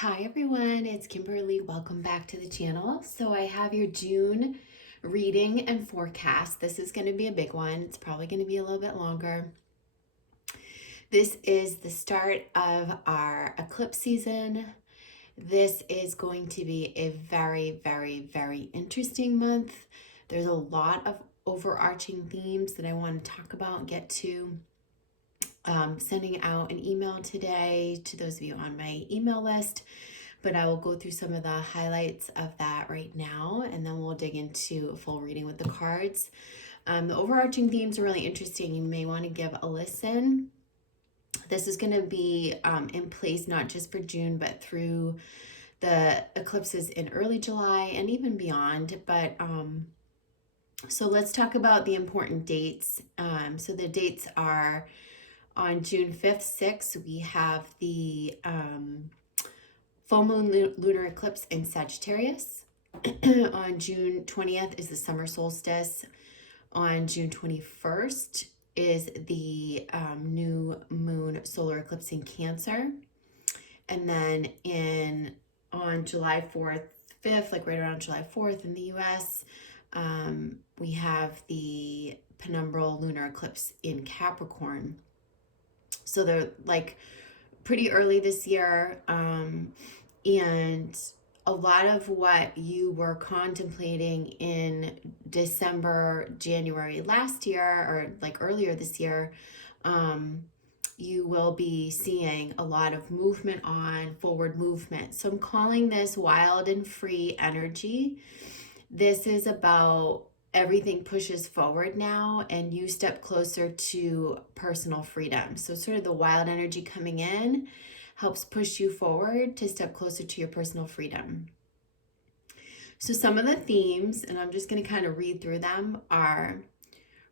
Hi everyone, it's Kimberly. Welcome back to the channel. So I have your June reading and forecast. This is going to be a big one. It's probably going to be a little bit longer. This is the start of our eclipse season. This is going to be a very, very, very interesting month. There's a lot of overarching themes that I want to talk about and get to. Sending out an email today to those of you on my email list, but I will go through some of the highlights of that right now, and then we'll dig into a full reading with the cards. The overarching themes are really interesting. You may want to give a listen. This is going to be in place not just for June, but through the eclipses in early July and even beyond. But so let's talk about the important dates. So the dates are on June 5th, 6th, we have the full moon lunar eclipse in Sagittarius. On June 20th is the summer solstice. On June 21st is the new moon solar eclipse in Cancer. And then on July 4th, 5th, like right around July 4th in the US, we have the Penumbral lunar eclipse in Capricorn. So they're like pretty early this year. And a lot of what you were contemplating in December, January last year, or like earlier this year, you will be seeing a lot of movement on, forward movement. So I'm calling this wild and free energy. This is about everything pushes forward now and you step closer to personal freedom. So sort of the wild energy coming in helps push you forward to step closer to your personal freedom. So some of the themes, and I'm just going to kind of read through them, are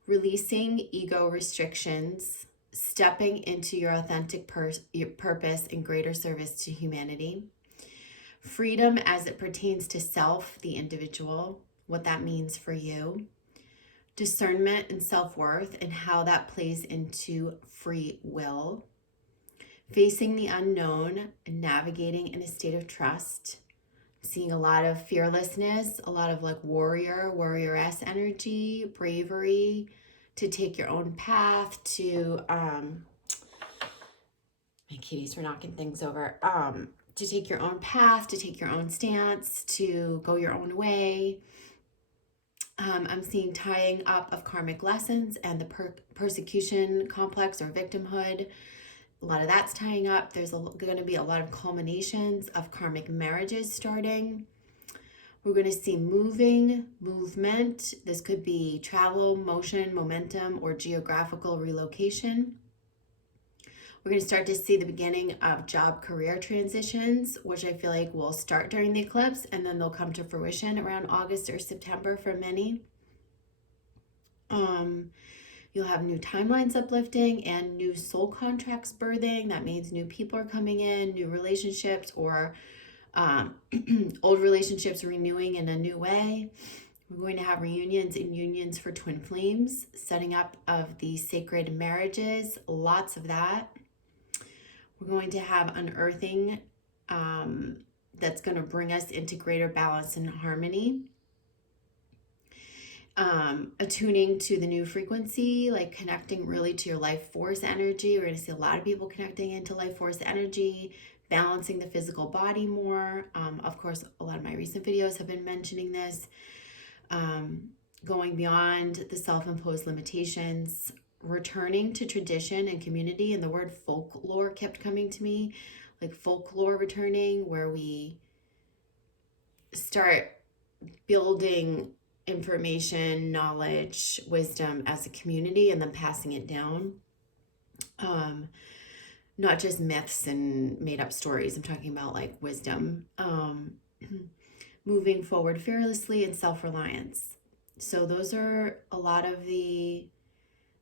releasing ego restrictions, stepping into your authentic purpose in greater service to humanity, freedom as it pertains to self, the individual, what that means for you, discernment and self-worth and how that plays into free will, facing the unknown and navigating in a state of trust, seeing a lot of fearlessness, a lot of like warrior, warrioress energy, bravery to take your own path, to my kitties were knocking things over, to take your own path, to take your own stance, to go your own way. I'm seeing tying up of karmic lessons and the persecution complex or victimhood. A lot of that's tying up. There's going to be a lot of culminations of karmic marriages starting. We're going to see movement. This could be travel, motion, momentum, or geographical relocation. We're going to start to see the beginning of job career transitions, which I feel like will start during the eclipse and then they'll come to fruition around August or September for many. You'll have new timelines uplifting and new soul contracts birthing. That means new people are coming in, new relationships, or old relationships renewing in a new way. We're going to have reunions and unions for twin flames, setting up of the sacred marriages, lots of that. We're going to have unearthing that's going to bring us into greater balance and harmony. Attuning to the new frequency, like connecting really to your life force energy. We're going to see a lot of people connecting into life force energy, balancing the physical body more. Of course, a lot of my recent videos have been mentioning this. Going beyond the self-imposed limitations, returning to tradition and community. And the word folklore kept coming to me, like folklore returning, where we start building information, knowledge, wisdom as a community and then passing it down. Not just myths and made up stories. I'm talking about like wisdom. Moving forward fearlessly and self-reliance. So those are a lot of the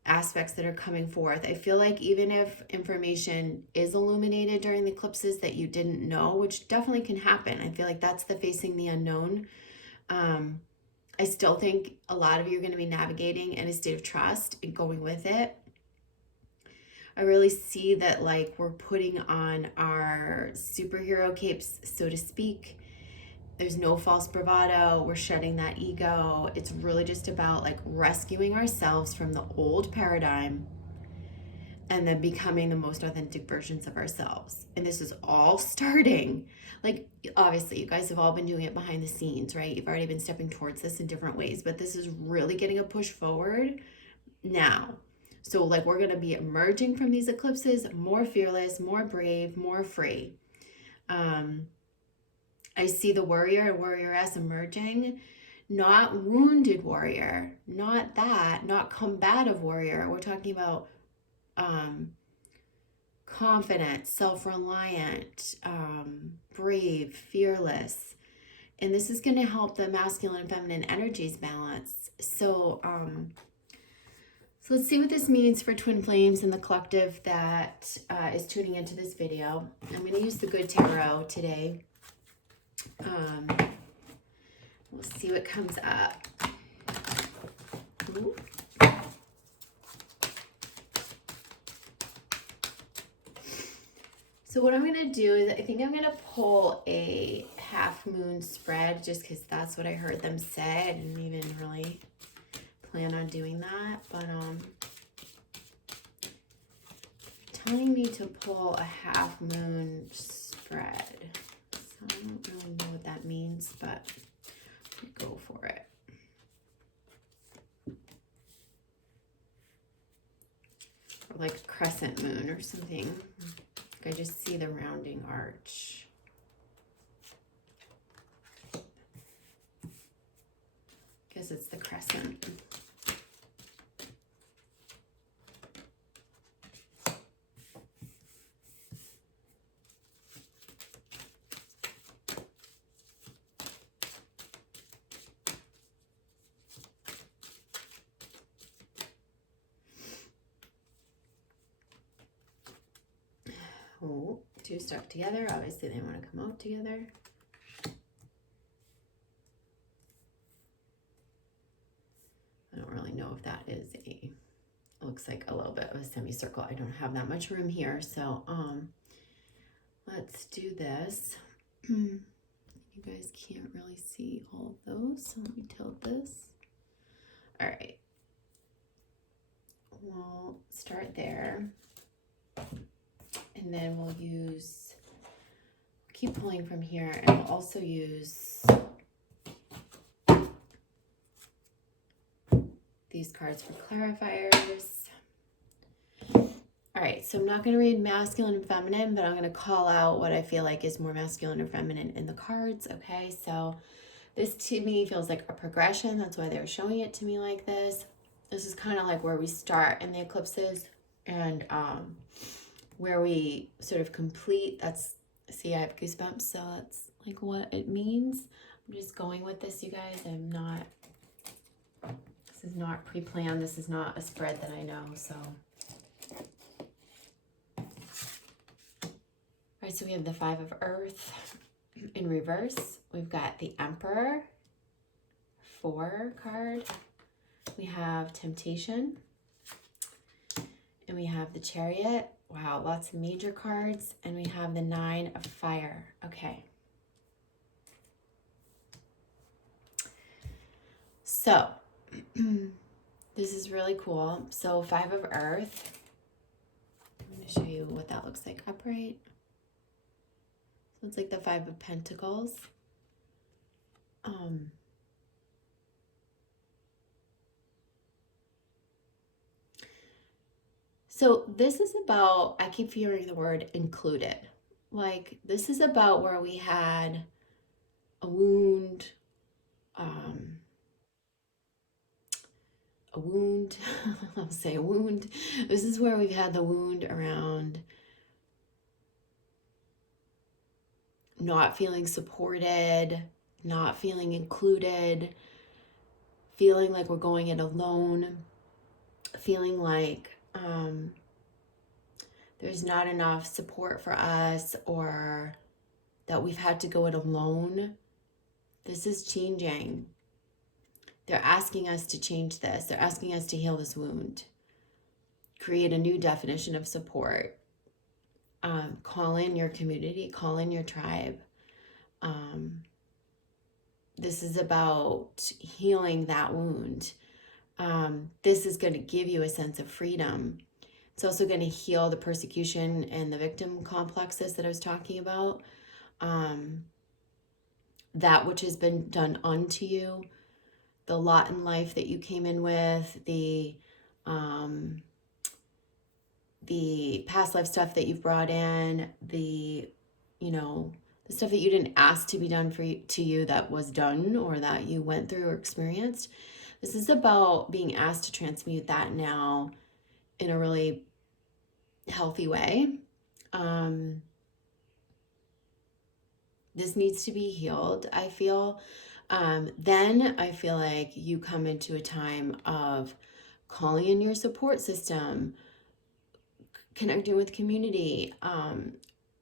aspects that are coming forth. I feel like even if information is illuminated during the eclipses that you didn't know, which definitely can happen, I feel like that's the facing the unknown. I still think a lot of you are going to be navigating in a state of trust and going with it. I really see that like we're putting on our superhero capes, so to speak. There's no false bravado. We're shedding that ego. It's really just about like rescuing ourselves from the old paradigm and then becoming the most authentic versions of ourselves. And this is all starting, like, obviously, you guys have all been doing it behind the scenes, right? You've already been stepping towards this in different ways, but this is really getting a push forward now. So, like, we're going to be emerging from these eclipses more fearless, more brave, more free. I see the warrior and warrioress emerging, not wounded warrior, not that, not combative warrior. We're talking about confident, self-reliant, brave, fearless. And this is going to help the masculine and feminine energies balance. So let's see what this means for twin flames and the collective that is tuning into this video. I'm going to use the Good Tarot today. We'll see what comes up. Ooh. So what I'm going to do is I think I'm going to pull a half moon spread just because that's what I heard them say. I didn't even really plan on doing that, but telling me to pull a half moon spread. So I don't really know what that means, but go for it. Or like a crescent moon or something. I just see the rounding arch. Guess it's the crescent. Oh, two stuck together. Obviously, they want to come out together. I don't really know if that is it looks like a little bit of a semicircle. I don't have that much room here, so let's do this. You guys can't really see all of those, so let me tilt this. All right. We'll start there. And then we'll keep pulling from here, and we'll also use these cards for clarifiers. All right, so I'm not going to read masculine and feminine, but I'm going to call out what I feel like is more masculine or feminine in the cards, okay? So this to me feels like a progression. That's why they're showing it to me like this. This is kind of like where we start in the eclipses and where we sort of complete. That's, see, I have goosebumps, so that's like what it means. I'm just going with this, you guys. This is not pre-planned. This is not a spread that I know, so. All right, so we have the Five of Earth in reverse. We've got the Emperor, 4 card. We have Temptation. And we have the Chariot. Wow, lots of major cards. And we have the 9 of Fire. Okay. So, this is really cool. So, 5 of Earth. I'm going to show you what that looks like upright. So, it's like the 5 of Pentacles. So this is about, I keep hearing the word included. Like, this is about where we had a wound, I'll say a wound. This is where we've had the wound around not feeling supported, not feeling included, feeling like we're going it alone, feeling like there's not enough support for us, or that we've had to go it alone. This is changing. They're asking us to change this. They're asking us to heal this wound. create a new definition of support. Call in your community, call in your tribe. This is about healing that wound. This is going to give you a sense of freedom. It's also going to heal the persecution and the victim complexes that I was talking about. That which has been done unto you, the lot in life that you came in with, the past life stuff that you've brought in, the stuff that you didn't ask to be done to you that was done or that you went through or experienced. This is about being asked to transmute that now in a really healthy way. This needs to be healed, I feel. Then I feel like you come into a time of calling in your support system, connecting with community.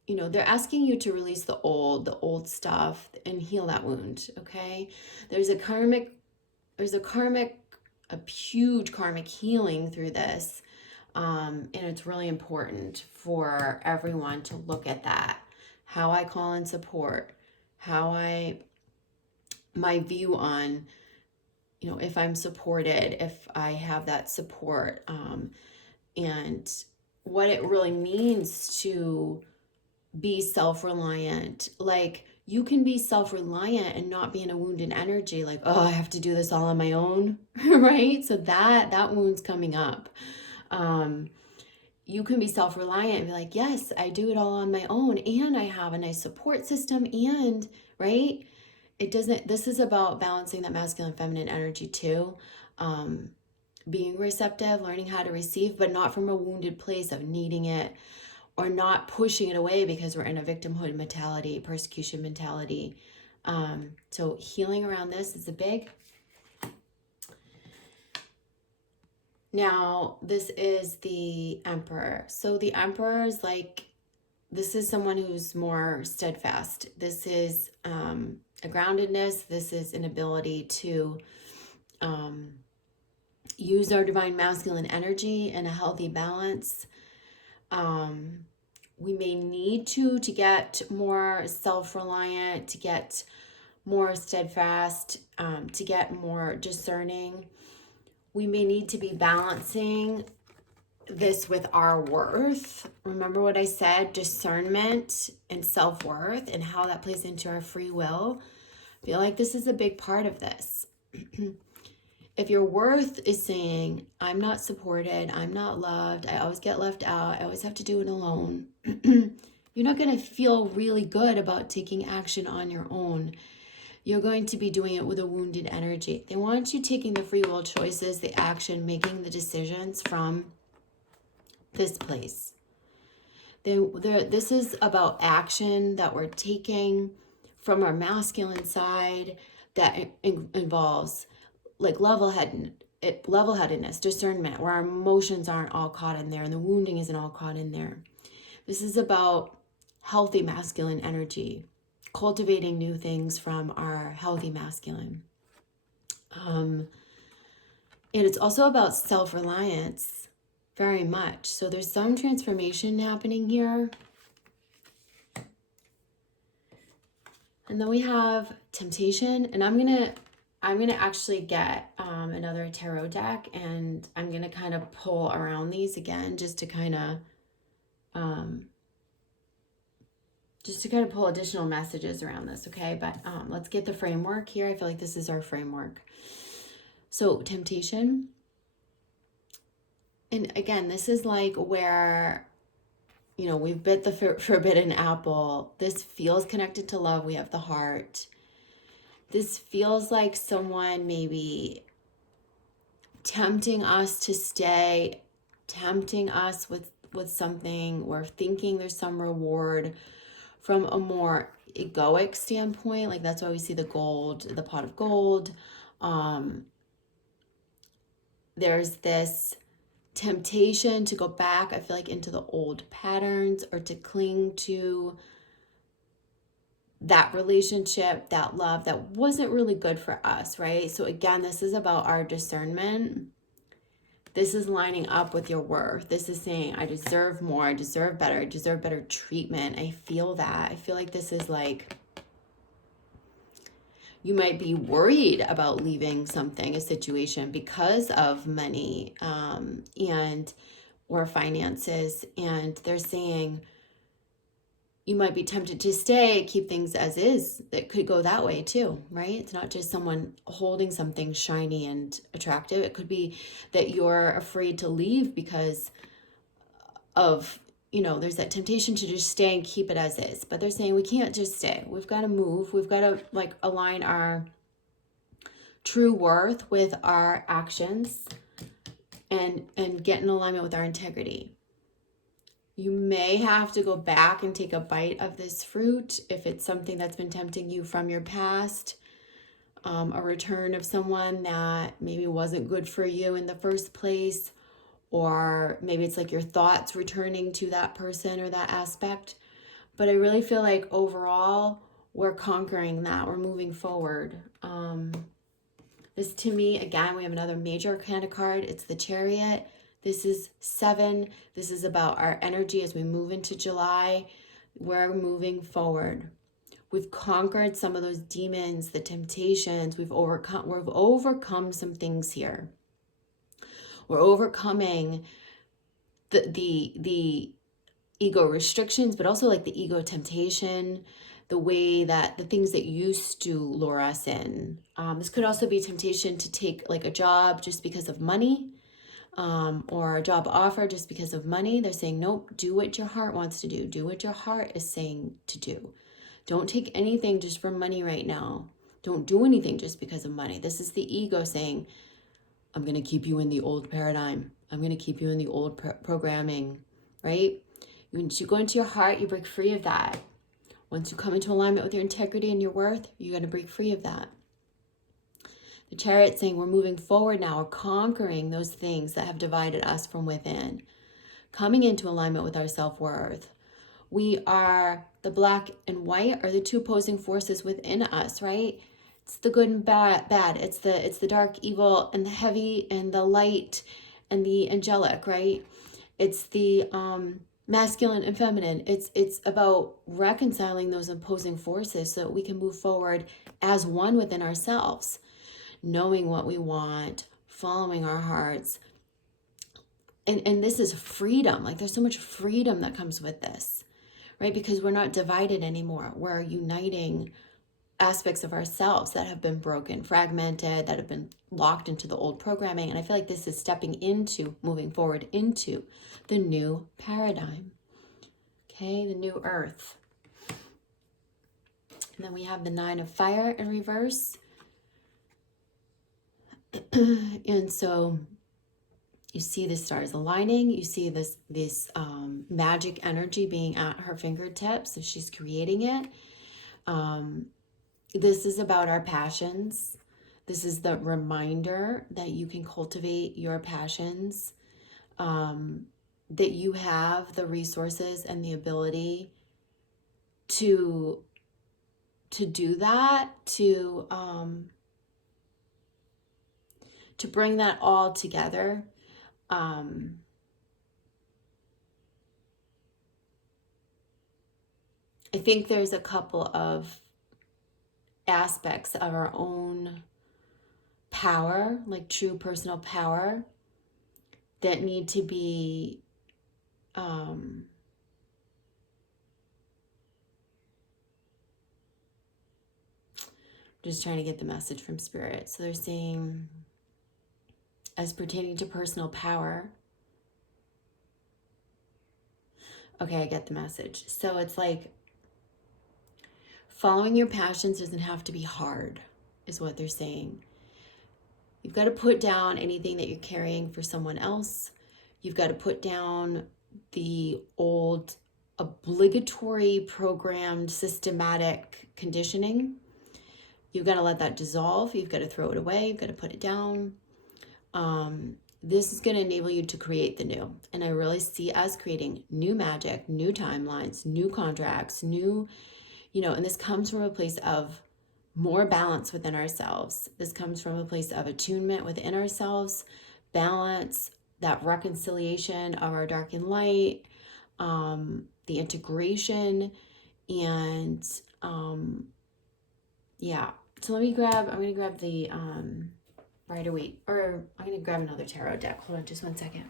They're asking you to release the old stuff and heal that wound, okay? There's a huge karmic healing through this. And it's really important for everyone to look at that. How I call in support, my view on, if I'm supported, if I have that support, and what it really means to be self-reliant. Like, you can be self-reliant and not be in a wounded energy, like, oh, I have to do this all on my own, right? So that wound's coming up. You can be self-reliant and be like, yes, I do it all on my own, and I have a nice support system, and, right? This is about balancing that masculine and feminine energy too. Being receptive, learning how to receive, but not from a wounded place of needing it or not pushing it away because we're in a victimhood mentality, persecution mentality. So healing around this is a big. Now, this is the Emperor. So the Emperor is like, this is someone who's more steadfast. This is a groundedness. This is an ability to use our divine masculine energy in a healthy balance. We may need to get more self-reliant, to get more steadfast, to get more discerning. We may need to be balancing this with our worth. Remember what I said, discernment and self-worth and how that plays into our free will. I feel like this is a big part of this. If your worth is saying, I'm not supported, I'm not loved, I always get left out, I always have to do it alone, you're not going to feel really good about taking action on your own. You're going to be doing it with a wounded energy. They want you taking the free will choices, the action, making the decisions from this place. This is about action that we're taking from our masculine side that involves like level-headedness, discernment, where our emotions aren't all caught in there and the wounding isn't all caught in there. This is about healthy masculine energy, cultivating new things from our healthy masculine. And it's also about self-reliance, very much. So there's some transformation happening here. And then we have temptation, and I'm gonna actually get another tarot deck, and I'm gonna kind of pull around these again just to kind of pull additional messages around this, okay? But let's get the framework here. I feel like this is our framework. So temptation. And again, this is like where, we've bit the forbidden apple. This feels connected to love. We have the heart. This feels like someone maybe tempting us to stay, tempting us with something. We're thinking there's some reward from a more egoic standpoint. Like that's why we see the gold, the pot of gold. There's this temptation to go back, I feel like, into the old patterns or to cling to that relationship, that love that wasn't really good for us, right? So again, this is about our discernment. This is lining up with your worth. This is saying, I deserve more, I deserve better treatment. I feel that. I feel like this is like, you might be worried about leaving something, a situation, because of money and or finances. And they're saying you might be tempted to stay, keep things as is. It could go that way too, right? It's not just someone holding something shiny and attractive. It could be that you're afraid to leave because of, you know, there's that temptation to just stay and keep it as is. But they're saying we can't just stay. We've got to move. We've got to like align our true worth with our actions and get in alignment with our integrity. You may have to go back and take a bite of this fruit if it's something that's been tempting you from your past, a return of someone that maybe wasn't good for you in the first place, or maybe it's like your thoughts returning to that person or that aspect. But I really feel like overall, we're conquering that. We're moving forward. This to me, again, we have another major arcana card. It's the Chariot. This is 7. This is about our energy as we move into July. We're moving forward. We've conquered some of those demons, the temptations. We've overcome some things here. We're overcoming the ego restrictions, but also like the ego temptation, the way that the things that used to lure us in. This could also be temptation to take like a job just because of money. Or a job offer just because of money. They're saying, nope, do what your heart wants to do. Do what your heart is saying to do. Don't take anything just for money right now. Don't do anything just because of money. This is the ego saying, I'm going to keep you in the old paradigm. I'm going to keep you in the old programming, right? Once you go into your heart, you break free of that. Once you come into alignment with your integrity and your worth, you're going to break free of that. The Chariot saying we're moving forward now. We're conquering those things that have divided us from within. Coming into alignment with our self-worth. We are, the black and white are the two opposing forces within us, right? It's the good and bad. It's the dark, evil, and the heavy, and the light, and the angelic, right? It's the masculine and feminine. It's about reconciling those opposing forces so that we can move forward as one within ourselves. Knowing what we want, following our hearts. And this is freedom. Like there's so much freedom that comes with this, right? Because we're not divided anymore. We're uniting aspects of ourselves that have been broken, fragmented, that have been locked into the old programming. And I feel like this is stepping into, moving forward into the new paradigm. Okay, the new earth. And then we have the 9 of Fire in reverse. And so you see the stars aligning. You see this magic energy being at her fingertips. So she's creating it. This is about our passions. This is the reminder that you can cultivate your passions, that you have the resources and the ability to do that, to bring that all together. I think there's a couple of aspects of our own power, like true personal power, that need to be just trying to get the message from Spirit. So they're saying, as pertaining to personal power. Okay, I get the message. So it's like following your passions doesn't have to be hard, is what they're saying. You've got to put down anything that you're carrying for someone else. You've got to put down the old obligatory programmed systematic conditioning. You've got to let that dissolve. You've got to throw it away. You've got to put it down. This is going to enable you to create the new. And I really see us creating new magic, new timelines, new contracts, new, and this comes from a place of more balance within ourselves. This comes from a place of attunement within ourselves, balance, that reconciliation of our dark and light, the integration, and yeah. So I'm gonna grab the Rider-Waite, or I'm gonna grab another tarot deck. Hold on just one second.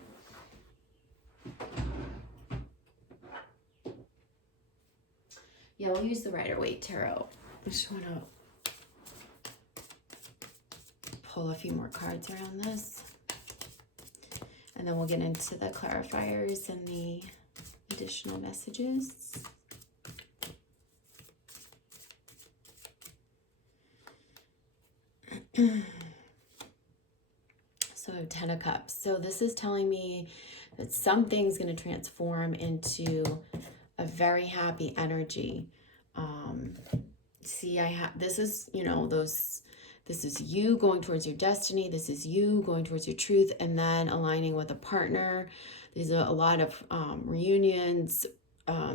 Yeah, we'll use the Rider-Waite tarot. I just want to pull a few more cards around this. And then we'll get into the clarifiers and the additional messages. So 10 of Cups. So this is telling me that something's going to transform into a very happy energy. See, this is, you know, this is you going towards your destiny. This is you going towards your truth, and then aligning with a partner. There's a lot of reunions,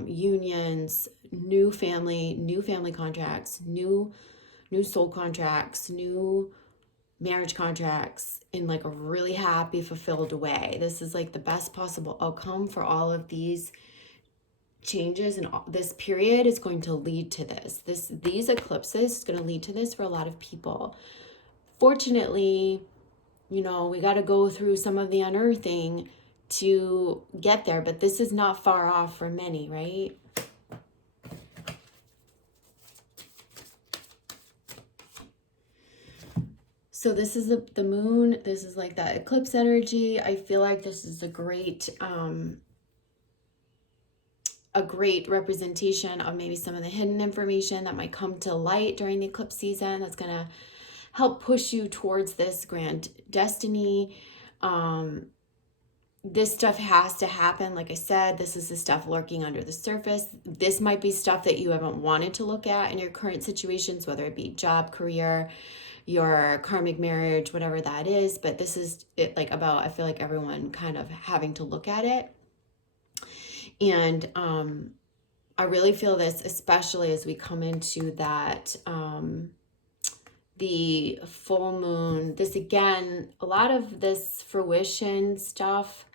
unions, new family contracts, new soul contracts, new marriage contracts in like a really happy, fulfilled way. This is like the best possible outcome for all of these changes, and this period is going to lead to these eclipses is going to lead to this for a lot of people. Fortunately, you know, we got to go through some of the unearthing to get there, but this is not far off for many, right? So this is the moon. This is like that eclipse energy. I feel like this is a great representation of maybe some of the hidden information that might come to light during the eclipse season. That's going to help push you towards this grand destiny. This stuff has to happen. Like I said, this is the stuff lurking under the surface. This might be stuff that you haven't wanted to look at in your current situations, whether it be job, career, your karmic marriage, whatever that is. But this is it, like, about, I feel like everyone kind of having to look at it. And I really feel this, especially as we come into that, the full moon. This, again, a lot of this fruition stuff,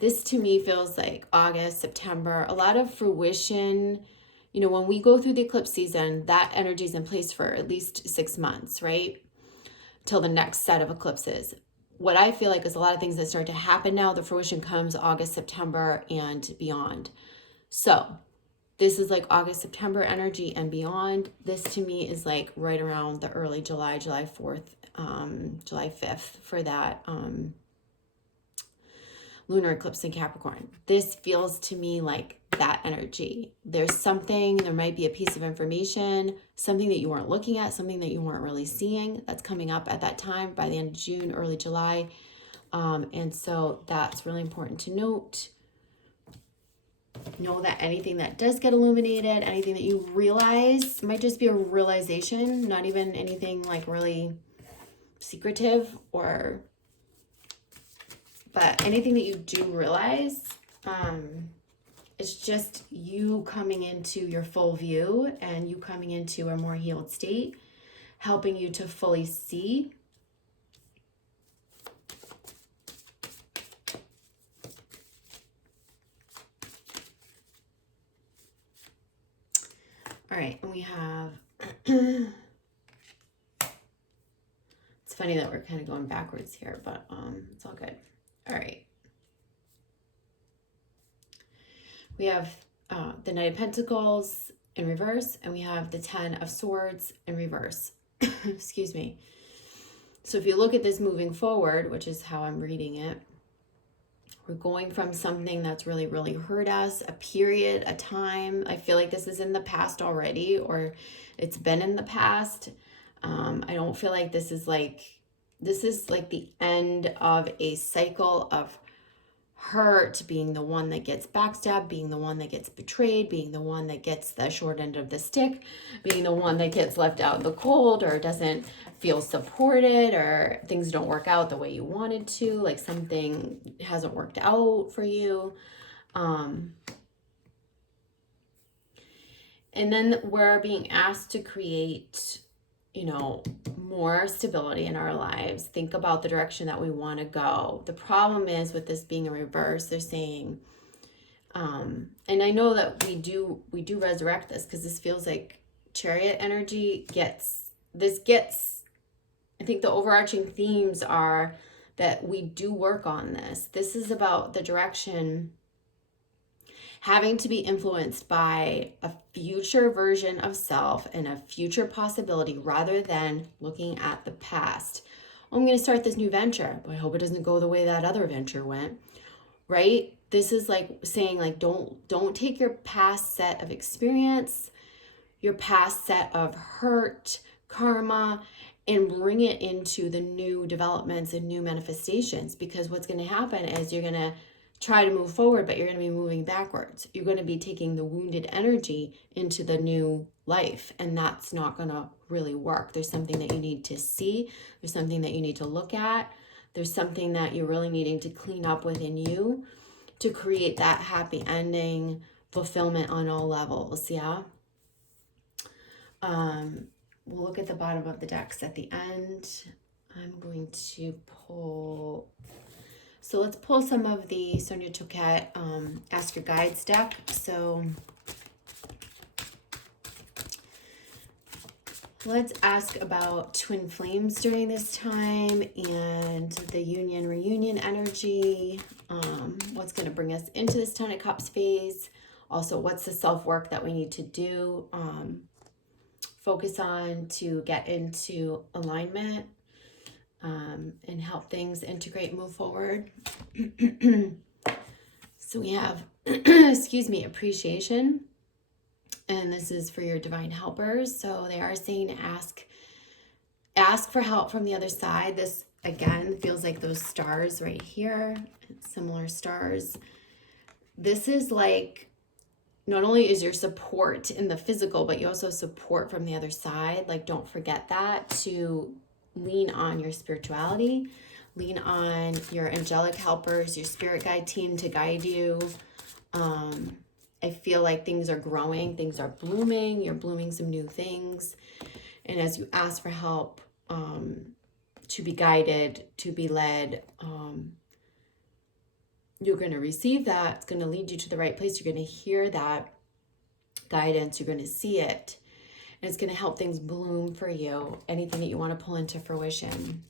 this to me feels like August, September, a lot of fruition. You know, when we go through the eclipse season, that energy is in place for at least 6 months, right? Till the next set of eclipses. What I feel like is a lot of things that start to happen now, the fruition comes August, September, and beyond. So this is like August, September energy and beyond. This to me is like right around the early July 4th, July 5th for that lunar eclipse in Capricorn. This feels to me like that energy. There might be a piece of information, something that you weren't looking at, something that you weren't really seeing that's coming up at that time by the end of June, early July. And so that's really important to note. Know that anything that does get illuminated, anything that you realize, might just be a realization, not even anything like really secretive, but anything that you do realize, it's just you coming into your full view and you coming into a more healed state, helping you to fully see. All right, and we have, it's funny that we're kind of going backwards here, but it's all good. All right. We have the Knight of Pentacles in reverse, and we have the 10 of Swords in reverse. Excuse me. So if you look at this moving forward, which is how I'm reading it, we're going from something that's really, really hurt us, a period, a time. I feel like this is in the past already, or it's been in the past. I don't feel like this is like the end of a cycle of hurt, being the one that gets backstabbed, being the one that gets betrayed, being the one that gets the short end of the stick, being the one that gets left out in the cold or doesn't feel supported, or things don't work out the way you wanted to, like something hasn't worked out for you. And then we're being asked to create, you know, more stability in our lives, think about the direction that we want to go. The problem is with this being a reverse, they're saying, and I know that we do resurrect this, because this feels like Chariot energy gets, I think the overarching themes are that we do work on this. This is about the direction having to be influenced by a future version of self and a future possibility, rather than looking at the past. Oh, I'm going to start this new venture, but I hope it doesn't go the way that other venture went, right? This is like saying, like, don't take your past set of experience, your past set of hurt, karma, and bring it into the new developments and new manifestations. Because what's going to happen is you're going to try to move forward, but you're going to be moving backwards. You're going to be taking the wounded energy into the new life, and that's not going to really work. There's something that you need to see. There's something that you need to look at. There's something that you're really needing to clean up within you to create that happy ending, fulfillment on all levels. Yeah. We'll look at the bottom of the decks at the end. I'm going to pull, so let's pull some of the Sonia Choquette Ask Your Guides deck. So let's ask about twin flames during this time and the union reunion energy. What's going to bring us into this Ten of Cups phase? Also, what's the self-work that we need to do, focus on to get into alignment, and help things integrate, move forward. So we have, excuse me, appreciation. And this is for your divine helpers. So they are saying to ask for help from the other side. This, again, feels like those stars right here, similar stars. This is like, not only is your support in the physical, but you also support from the other side. Like, don't forget that, to lean on your spirituality, lean on your angelic helpers, your spirit guide team to guide you. I feel like things are growing, things are blooming, you're blooming some new things. And as you ask for help, to be guided, to be led, you're going to receive that. It's going to lead you to the right place. You're going to hear that guidance. You're going to see it. And it's going to help things bloom for you. Anything that you want to pull into fruition.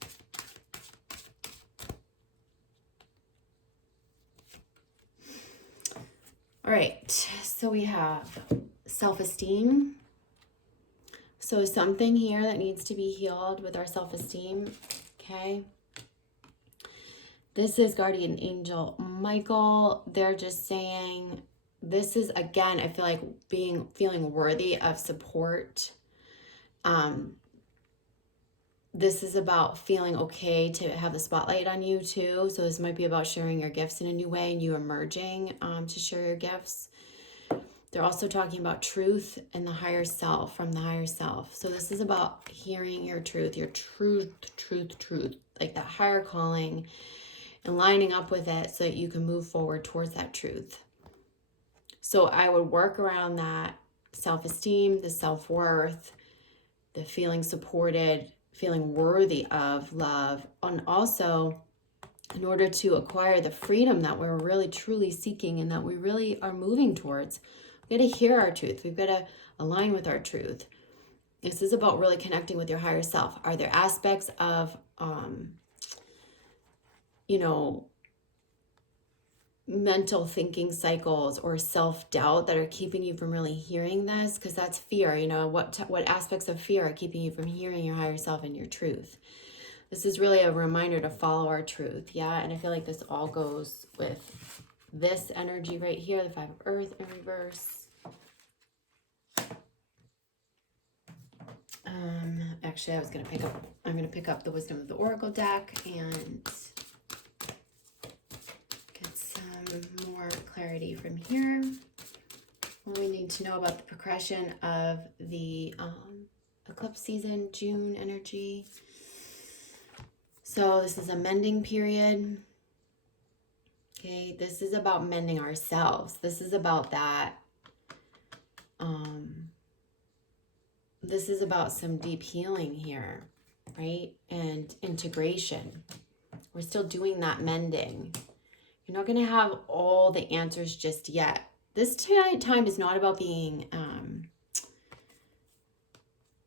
All right. So we have self-esteem. So something here that needs to be healed with our self-esteem. Okay. This is Guardian Angel Michael. They're just saying, this is, again, I feel like feeling worthy of support. This is about feeling okay to have the spotlight on you too. So this might be about sharing your gifts in a new way and you emerging to share your gifts. They're also talking about truth and the higher self, from the higher self. So this is about hearing your truth, truth, like that higher calling, and lining up with it so that you can move forward towards that truth. So I would work around that self-esteem, the self-worth, the feeling supported, feeling worthy of love. And also, in order to acquire the freedom that we're really truly seeking and that we really are moving towards, we've got to hear our truth. We've got to align with our truth. This is about really connecting with your higher self. Are there aspects of mental thinking cycles or self-doubt that are keeping you from really hearing this? Because that's fear. What aspects of fear are keeping you from hearing your higher self and your truth? This is really a reminder to follow our truth. Yeah. And I feel like this all goes with this energy right here, the Five of Earth in reverse. Actually, I'm going to pick up the Wisdom of the Oracle deck and get some more clarity from here. What we need to know about the progression of the eclipse season, June energy. So this is a mending period. Okay, this is about mending ourselves. This is about that. This is about some deep healing here. right? And integration. We're still doing that mending. You're not going to have all the answers just yet. This time is not about being,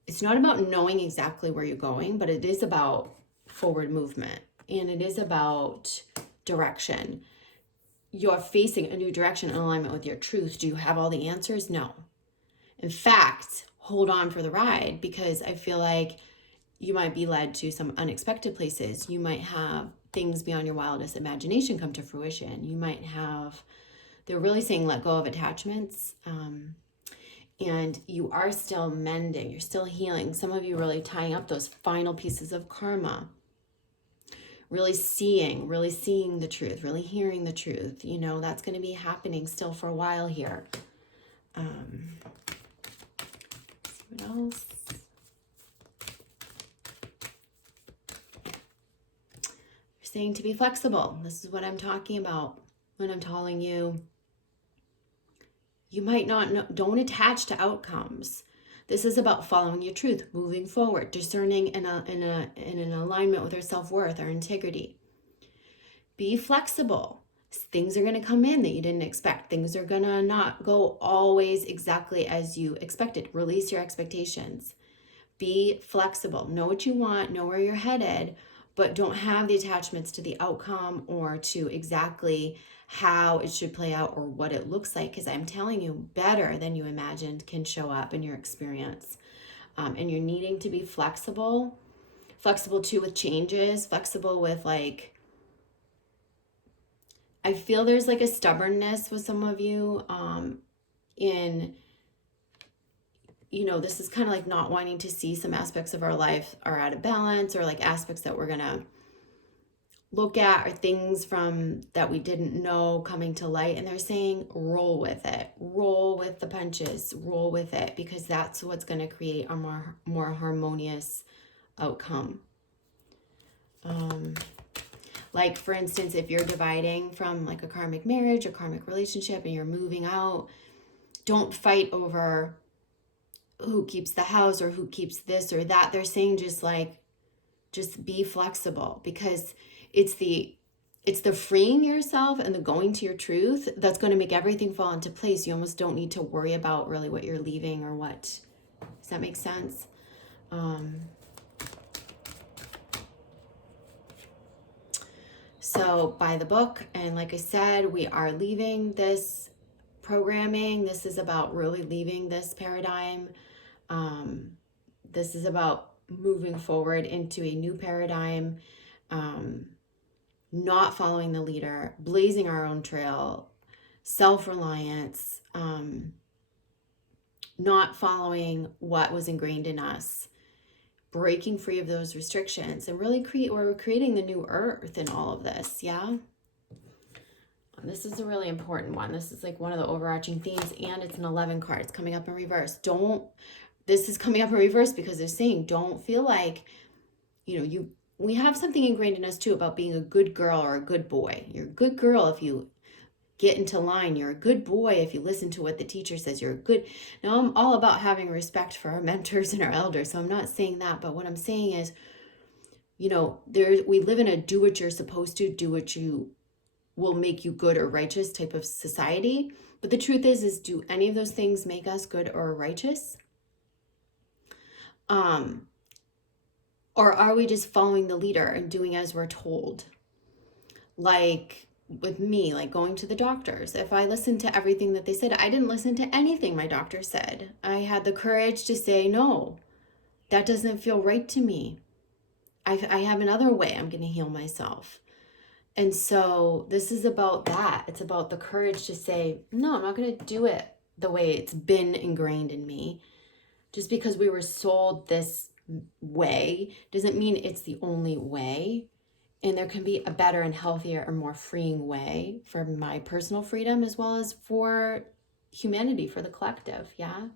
it's not about knowing exactly where you're going, but it is about forward movement, and it is about direction. You're facing a new direction in alignment with your truth. Do you have all the answers? No. In fact, hold on for the ride, because I feel like you might be led to some unexpected places. You might have things beyond your wildest imagination come to fruition. You might have, they're really saying let go of attachments. And you are still mending. You're still healing. Some of you really tying up those final pieces of karma. Really seeing the truth, really hearing the truth. You know, that's going to be happening still for a while here. See what else? You're saying to be flexible. This is what I'm talking about when I'm telling you, you might not know, don't attach to outcomes. This is about following your truth, moving forward, discerning in an alignment with our self-worth, our integrity. Be flexible. Things are going to come in that you didn't expect. Things are going to not go always exactly as you expected. Release your expectations. Be flexible. Know what you want, know where you're headed, but don't have the attachments to the outcome or to exactly how it should play out or what it looks like, because I'm telling you, better than you imagined can show up in your experience. And you're needing to be flexible too with changes, flexible with like, I feel there's like a stubbornness with some of you in, you know, this is kind of like not wanting to see some aspects of our life are out of balance, or like aspects that we're going to look at or things from that we didn't know coming to light. And they're saying roll with it, roll with the punches, roll with it, because that's what's going to create a more harmonious outcome. Like for instance, if you're dividing from like a karmic marriage or karmic relationship and you're moving out, don't fight over who keeps the house or who keeps this or that. They're saying just be flexible, because it's the freeing yourself and the going to your truth that's going to make everything fall into place. You almost don't need to worry about really what you're leaving or what. Does that make sense? So by the book, and like I said, we are leaving this programming. This is about really leaving this paradigm. This is about moving forward into a new paradigm, not following the leader, blazing our own trail, self-reliance, not following what was ingrained in us, breaking free of those restrictions, and really we're creating the new earth in all of this. Yeah. This is a really important one. This is like one of the overarching themes, and it's an 11 card. It's coming up in reverse. This is coming up in reverse because they're saying don't feel like, you know, we have something ingrained in us too about being a good girl or a good boy. You're a good girl if you get into line. You're a good boy if you listen to what the teacher says. You're a good. Now, I'm all about having respect for our mentors and our elders, so I'm not saying that, but what I'm saying is, you know, we live in a do what you're supposed to, do what you will make you good or righteous type of society. But the truth is do any of those things make us good or righteous? Or are we just following the leader and doing as we're told? Like with me, like going to the doctors. If I listened to everything that they said, I didn't listen to anything my doctor said. I had the courage to say, no, that doesn't feel right to me. I have another way I'm going to heal myself. And so this is about that. It's about the courage to say, no, I'm not going to do it the way it's been ingrained in me. Just because we were sold this way doesn't mean it's the only way. And there can be a better and healthier or more freeing way for my personal freedom as well as for humanity, for the collective. Yeah.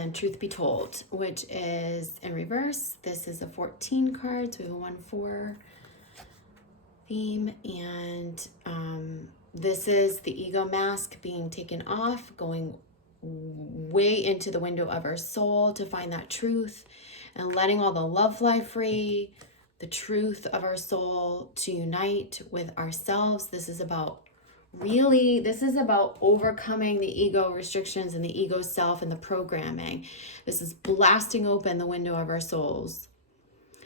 and Truth Be Told, which is in reverse. This is a 14 card, so we have a 1-4 theme, and this is the ego mask being taken off, going way into the window of our soul to find that truth and letting all the love fly free, the truth of our soul to unite with ourselves. This is about overcoming the ego restrictions and the ego self and the programming. This is blasting open the window of our souls.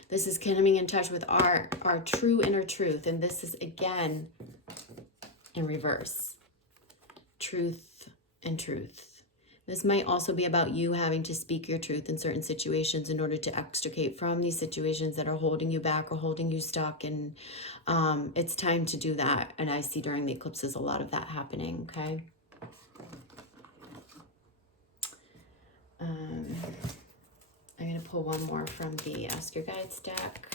This is coming in touch with our true inner truth. And this is, again, in reverse. Truth and truth. This might also be about you having to speak your truth in certain situations in order to extricate from these situations that are holding you back or holding you stuck. And it's time to do that. And I see during the eclipses a lot of that happening, okay? I'm going to pull one more from the Ask Your Guides deck.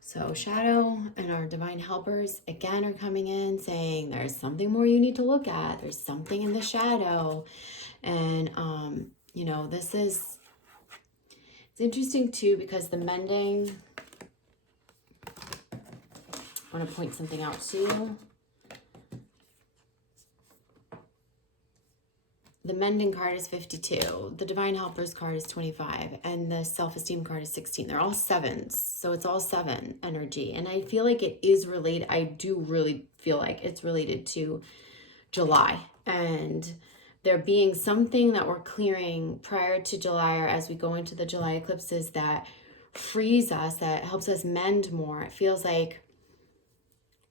So Shadow and our divine helpers, again, are coming in saying there's something more you need to look at. There's something in the shadow. And, you know, this is... It's interesting, too, because the mending, I want to point something out to you. The mending card is 52. The divine helpers card is 25. And the self-esteem card is 16. They're all sevens. So it's all 7 energy. And I feel like it is related. I do really feel like it's related to July. And there being something that we're clearing prior to July or as we go into the July eclipses that frees us, that helps us mend more. It feels like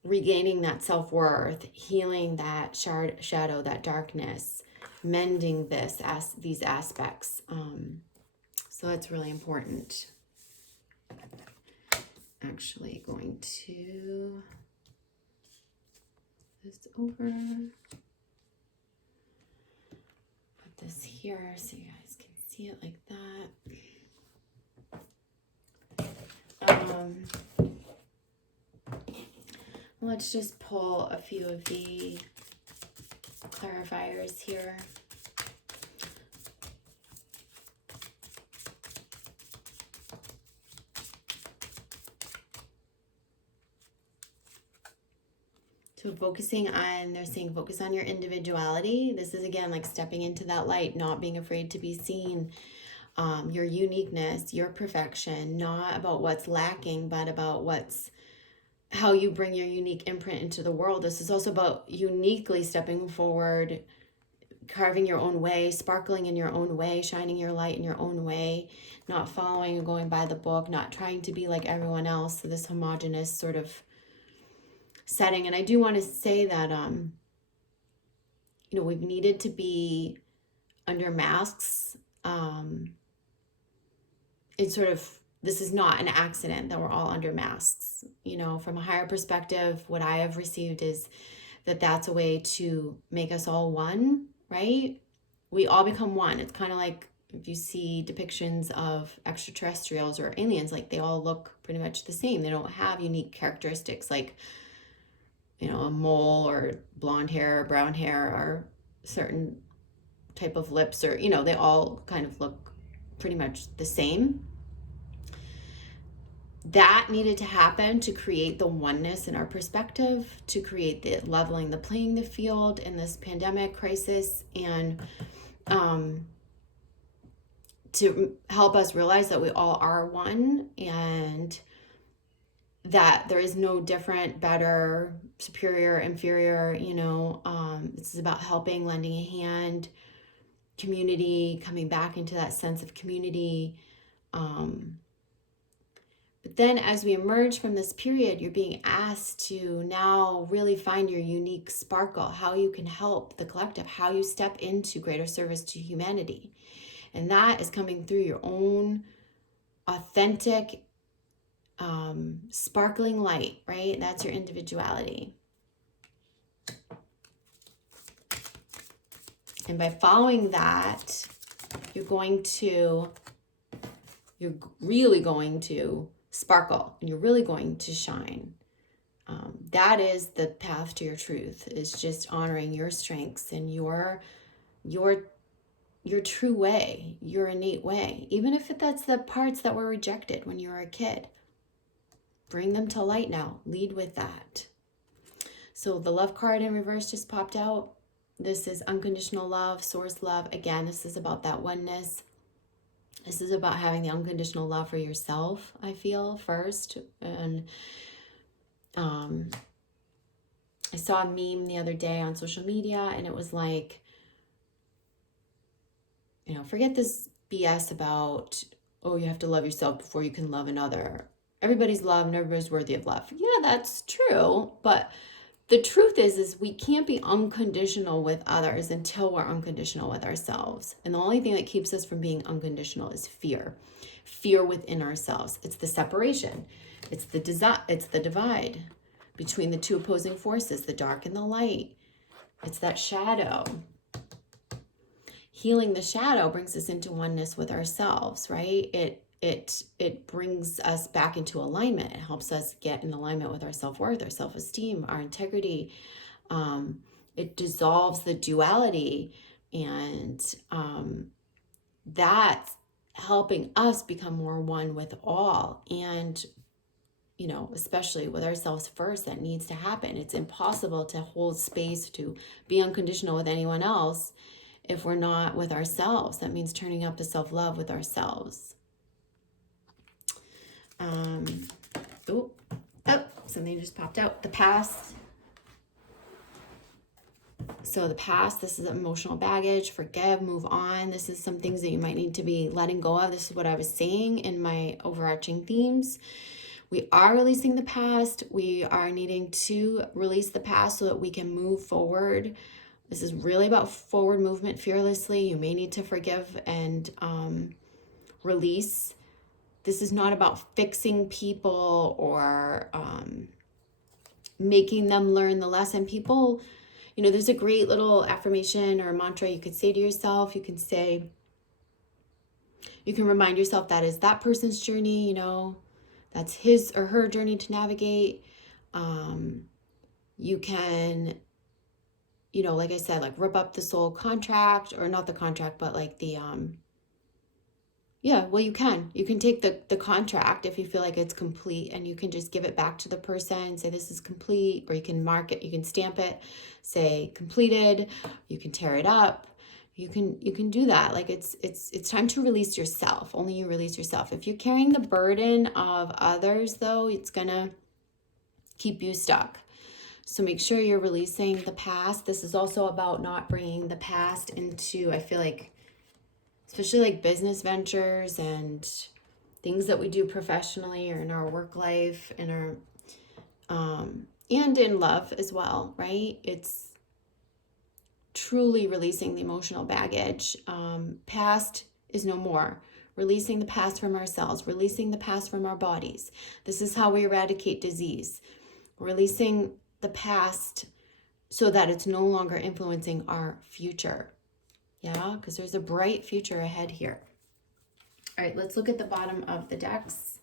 regaining that self-worth, healing that shadow, that darkness, mending these aspects. So that's really important. Actually going to this over. This here so you guys can see it like that. Let's just pull a few of the clarifiers here. So focusing on, they're saying focus on your individuality. This is, again, like stepping into that light, not being afraid to be seen. Your uniqueness, your perfection, not about what's lacking, but about how you bring your unique imprint into the world. This is also about uniquely stepping forward, carving your own way, sparkling in your own way, shining your light in your own way, not following and going by the book, not trying to be like everyone else. So this homogenous sort of setting. And I do want to say that, you know, we've needed to be under masks. It's sort of, this is not an accident that we're all under masks. You know, from a higher perspective, what I have received is that that's a way to make us all one, right? We all become one. It's kind of like if you see depictions of extraterrestrials or aliens, like they all look pretty much the same. They don't have unique characteristics like, you know, a mole or blonde hair or brown hair or certain type of lips, or, you know, they all kind of look pretty much the same. That needed to happen to create the oneness in our perspective, to create the leveling, the playing the field in this pandemic crisis, and to help us realize that we all are one, and that there is no different, better, superior, inferior, you know. This is about helping, lending a hand, community, coming back into that sense of community. But then as we emerge from this period, you're being asked to now really find your unique sparkle, how you can help the collective, how you step into greater service to humanity. And that is coming through your own authentic, sparkling light, right? That's your individuality. And by following that, you're going to you're really going to sparkle and you're really going to shine. That is the path to your truth, is just honoring your strengths and your true way, your innate way. Even if that's the parts that were rejected when you were a kid, bring them to light now. Lead with that. So the love card in reverse just popped out. This is unconditional love, source love. Again, this is about that oneness. This is about having the unconditional love for yourself, I feel, first. And I saw a meme the other day on social media, and it was like, you know, forget this BS about, oh, you have to love yourself before you can love another. Everybody's loved and everybody's worthy of love. Yeah, that's true. But the truth is we can't be unconditional with others until we're unconditional with ourselves. And the only thing that keeps us from being unconditional is fear. Fear within ourselves. It's the separation. It's the divide between the two opposing forces, the dark and the light. It's that shadow. Healing the shadow brings us into oneness with ourselves, right? It brings us back into alignment. It helps us get in alignment with our self-worth, our self-esteem, our integrity. It dissolves the duality, and that's helping us become more one with all. And, you know, especially with ourselves first, that needs to happen. It's impossible to hold space to be unconditional with anyone else if we're not with ourselves. That means turning up the self-love with ourselves. Something just popped out. The past. So the past, this is emotional baggage. Forgive, move on. This is some things that you might need to be letting go of. This is what I was saying in my overarching themes. We are releasing the past. We are needing to release the past so that we can move forward. This is really about forward movement fearlessly. You may need to forgive and release. This is not about fixing people or making them learn the lesson. People, you know, there's a great little affirmation or mantra you could say to yourself. You can remind yourself that is that person's journey, you know, that's his or her journey to navigate. You can, you know, like I said, like rip up the soul contract, or not the contract, but like the, yeah, well, you can take the contract if you feel like it's complete, and you can just give it back to the person, say this is complete, or you can mark it, you can stamp it, say completed, you can tear it up. You can do that. Like it's time to release yourself. Only you release yourself. If you're carrying the burden of others, though, it's gonna keep you stuck. So make sure you're releasing the past. This is also about not bringing the past into, I feel like, especially like business ventures and things that we do professionally or in our work life and our and in love as well, right? It's truly releasing the emotional baggage. Past is no more. Releasing the past from ourselves, releasing the past from our bodies. This is how we eradicate disease. Releasing the past so that it's no longer influencing our future. Yeah, because there's a bright future ahead here. All right, let's look at the bottom of the decks.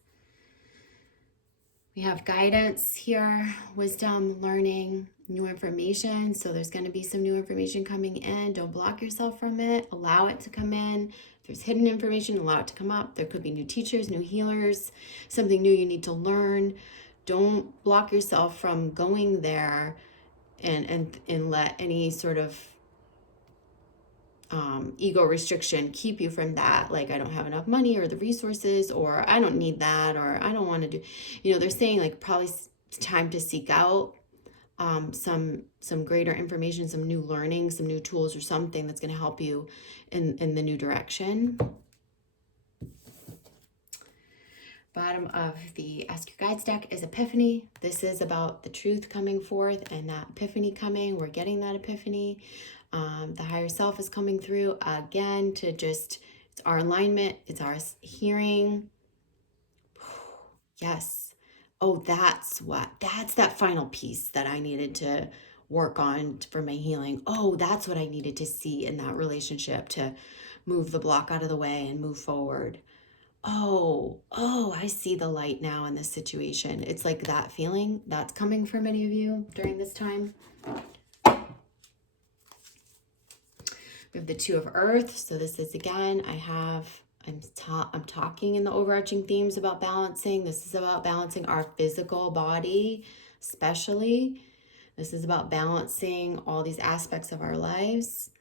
We have guidance here, wisdom, learning, new information. So there's going to be some new information coming in. Don't block yourself from it. Allow it to come in. If there's hidden information, allow it to come up. There could be new teachers, new healers, something new you need to learn. Don't block yourself from going there and let any sort of ego restriction keep you from that. Like, I don't have enough money or the resources, or I don't need that, or I don't want to do, you know, they're saying like probably it's time to seek out some greater information, some new learning, some new tools, or something that's going to help you in the new direction. Bottom of the Ask Your Guides deck is Epiphany. This is about the truth coming forth and that epiphany coming. We're getting that epiphany. The higher self is coming through again to just, it's our alignment, it's our hearing. Yes. Oh, that's that final piece that I needed to work on for my healing. Oh, that's what I needed to see in that relationship to move the block out of the way and move forward. oh, I see the light now in this situation. It's like that feeling that's coming for many of you during this time. We have the Two of Earth. So this is, again, I'm talking in the overarching themes about balancing. This is about balancing our physical body, especially. This is about balancing all these aspects of our lives.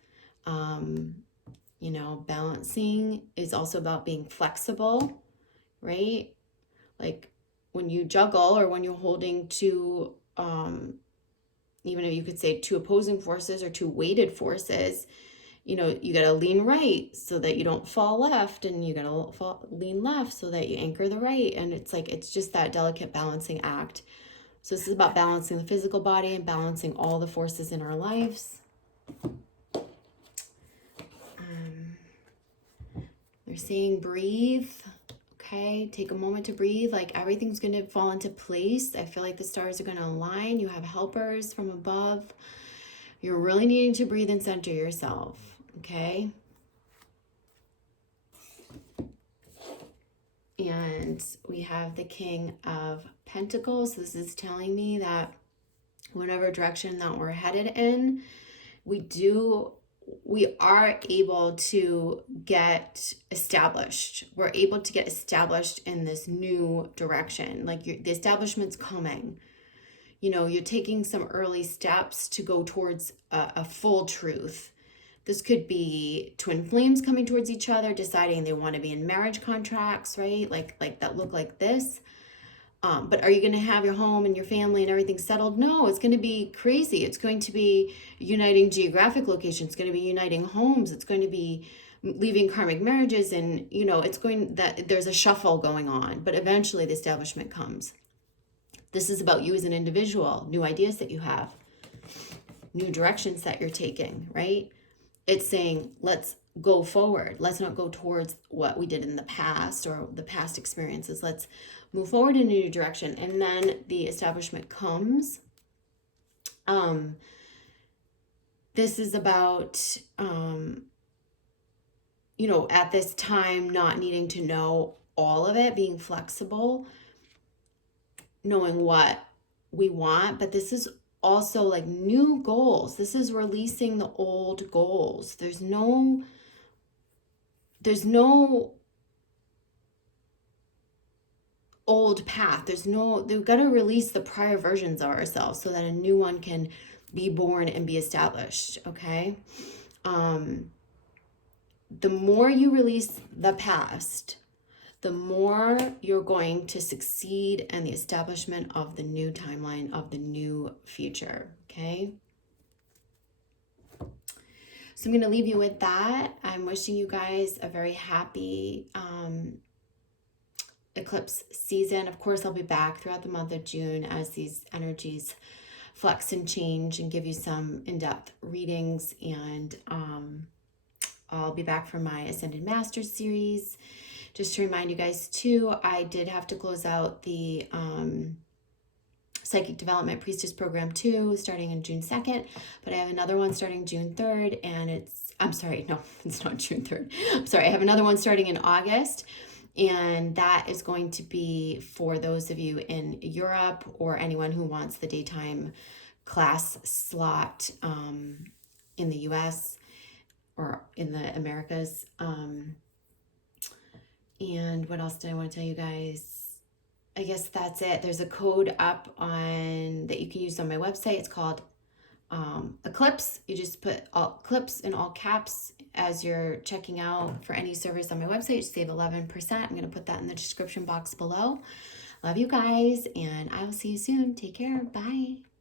You know, balancing is also about being flexible, right? Like when you juggle, or when you're holding two, even if you could say two opposing forces or two weighted forces, you know, you got to lean right so that you don't fall left, and you got to lean left so that you anchor the right. And it's like, it's just that delicate balancing act. So this is about balancing the physical body and balancing all the forces in our lives. They're saying breathe. Okay, take a moment to breathe. Like everything's going to fall into place. I feel like the stars are going to align. You have helpers from above. You're really needing to breathe and center yourself. Okay. And we have the King of Pentacles. This is telling me that whatever direction that we're headed in, we are able to get established. We're able to get established in this new direction. Like the establishment's coming. You know, you're taking some early steps to go towards a full truth. This could be twin flames coming towards each other, deciding they want to be in marriage contracts, right? Like that look like this. But are you going to have your home and your family and everything settled? No, it's going to be crazy. It's going to be uniting geographic locations. It's going to be uniting homes. It's going to be leaving karmic marriages. And, you know, there's a shuffle going on. But eventually the establishment comes. This is about you as an individual, new ideas that you have, new directions that you're taking, right? It's saying, let's go forward. Let's not go towards what we did in the past or the past experiences. Let's move forward in a new direction. And then the establishment comes. This is about, you know, at this time, not needing to know all of it, being flexible, knowing what we want. But this is also like new goals. This is releasing the old goals. There's no old path. They've got to release the prior versions of ourselves so that a new one can be born and be established. Okay. The more you release the past, the more you're going to succeed in the establishment of the new timeline of the new future. Okay. So I'm going to leave you with that. I'm wishing you guys a very happy eclipse season. Of course, I'll be back throughout the month of June as these energies flex and change, and give you some in-depth readings. And I'll be back for my Ascended Masters series. Just to remind you guys too, I did have to close out the Psychic Development Priestess Program 2 starting on June 2nd, but I have another one starting June 3rd, and it's not June 3rd. I'm sorry, I have another one starting in August, and that is going to be for those of you in Europe or anyone who wants the daytime class slot in the US or in the Americas. And what else did I want to tell you guys? I guess that's it. There's a code up that you can use on my website. It's called Eclipse. You just put Eclipse in all caps as you're checking out for any service on my website. Save 11%. I'm going to put that in the description box below. Love you guys, and I will see you soon. Take care. Bye.